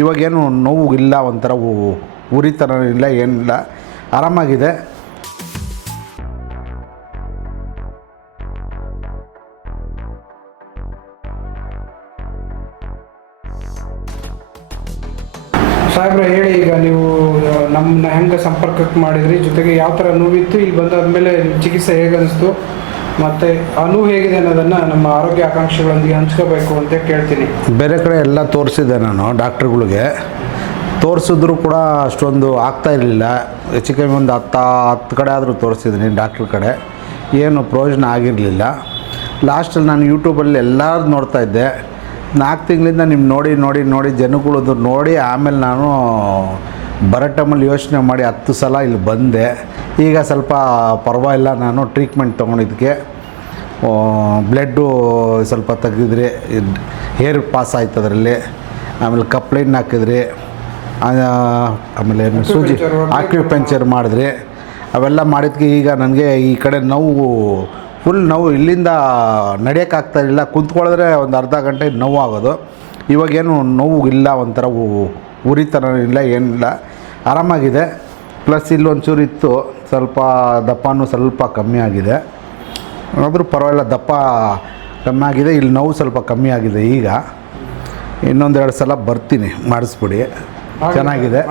ಇವಾಗೇನು ನೋವು ಇಲ್ಲ, ಒಂಥರ ಉರಿತನ ಇಲ್ಲ, ಏನಿಲ್ಲ, ಆರಾಮಾಗಿದೆ. ಸಾಹೇಬ್ರೆ ಹೇಳಿ, ಈಗ ನೀವು ನಮ್ಮನ್ನ ಹೆಂಗೆ ಸಂಪರ್ಕಕ್ಕೆ ಮಾಡಿದ್ರಿ, ಜೊತೆಗೆ ಯಾವ ಥರ ನೋವಿತ್ತು, ಇಲ್ಲಿ ಬಂದಾದ್ಮೇಲೆ ಚಿಕಿತ್ಸೆ ಹೇಗೆ ಅನಿಸ್ತು, ಮತ್ತು ಆ ನೋವು ಹೇಗಿದೆ ಅನ್ನೋದನ್ನು ನಮ್ಮ ಆರೋಗ್ಯ ಆಕಾಂಕ್ಷಿಗಳೊಂದಿಗೆ ಹಂಚ್ಕೋಬೇಕು ಅಂತ ಕೇಳ್ತೀನಿ. ಬೇರೆ ಕಡೆ ಎಲ್ಲ ತೋರಿಸಿದ್ದೆ ನಾನು, ಡಾಕ್ಟ್ರುಗಳಿಗೆ ತೋರಿಸಿದ್ರು ಕೂಡ ಅಷ್ಟೊಂದು ಆಗ್ತಾ ಇರಲಿಲ್ಲ. ಹೆಚ್ಚು ಕಮ್ಮಿ ಒಂದು 10 ಕಡೆ ಆದರೂ ತೋರಿಸಿದ್ದೀನಿ ಡಾಕ್ಟ್ರ್ ಕಡೆ, ಏನು ಪ್ರಯೋಜನ ಆಗಿರಲಿಲ್ಲ. ಲಾಸ್ಟಲ್ಲಿ ನಾನು ಯೂಟ್ಯೂಬಲ್ಲಿ ಎಲ್ಲರೂ ನೋಡ್ತಾಯಿದ್ದೆ. 4 ತಿಂಗಳಿಂದ ನಿಮ್ಮ ನೋಡಿ ಜನಗಳದ್ದು ನೋಡಿ ಆಮೇಲೆ ನಾನು ಬರೋ ಟೈಮಲ್ಲಿ ಯೋಚನೆ ಮಾಡಿ 10 ಸಲ ಇಲ್ಲಿ ಬಂದೆ. ಈಗ ಸ್ವಲ್ಪ ಪರವಾಗಿಲ್ಲ. ನಾನು ಟ್ರೀಟ್ಮೆಂಟ್ ತೊಗೊಂಡಿದ್ದಕ್ಕೆ ಬ್ಲಡ್ಡು ಸ್ವಲ್ಪ ತೆಗೆದಿದ್ರಿ, ಹೇರ್ ಪಾಸ್ ಆಯ್ತು ಅದರಲ್ಲಿ, ಆಮೇಲೆ ಕಪ್ಲೈನ್ ಹಾಕಿದ್ರಿ, ಆಮೇಲೆ ಸೂಜಿ ಆಕ್ಯುಪಂಕ್ಚರ್ ಮಾಡಿದ್ರಿ. ಅವೆಲ್ಲ ಮಾಡಿದ್ದಕ್ಕೆ ಈಗ ನನಗೆ ಈ ಕಡೆ ನೋವು, ಫುಲ್ ನೋವು, ಇಲ್ಲಿಂದ ನಡೆಯೋಕ್ಕಾಗ್ತಾಯಿರಲಿಲ್ಲ. ಕುಂತ್ಕೊಳ್ಳಿದ್ರೆ ಒಂದು ಅರ್ಧ ಗಂಟೆ ನೋವು ಆಗೋದು. ಇವಾಗೇನು ನೋವು ಇಲ್ಲ, ಒಂಥರ ಉರಿತನ ಇಲ್ಲ, ಏನಿಲ್ಲ, ಆರಾಮಾಗಿದೆ. ಪ್ಲಸ್ ಇಲ್ಲೊಂಚೂರು ಇತ್ತು, ಸ್ವಲ್ಪ ದಪ್ಪನೂ ಸ್ವಲ್ಪ ಕಮ್ಮಿ ಆಗಿದೆ. ಆದರೂ ಪರವಾಗಿಲ್ಲ, ದಪ್ಪ ಕಮ್ಮಿ ಆಗಿದೆ. ಇಲ್ಲಿ ನೋವು ಸ್ವಲ್ಪ ಕಮ್ಮಿ ಆಗಿದೆ. ಈಗ ಇನ್ನೊಂದೆರಡು ಸಲ ಬರ್ತೀನಿ, ಮಾಡಿಸ್ಬಿಡಿ. ಚೆನ್ನಾಗಿದೆ.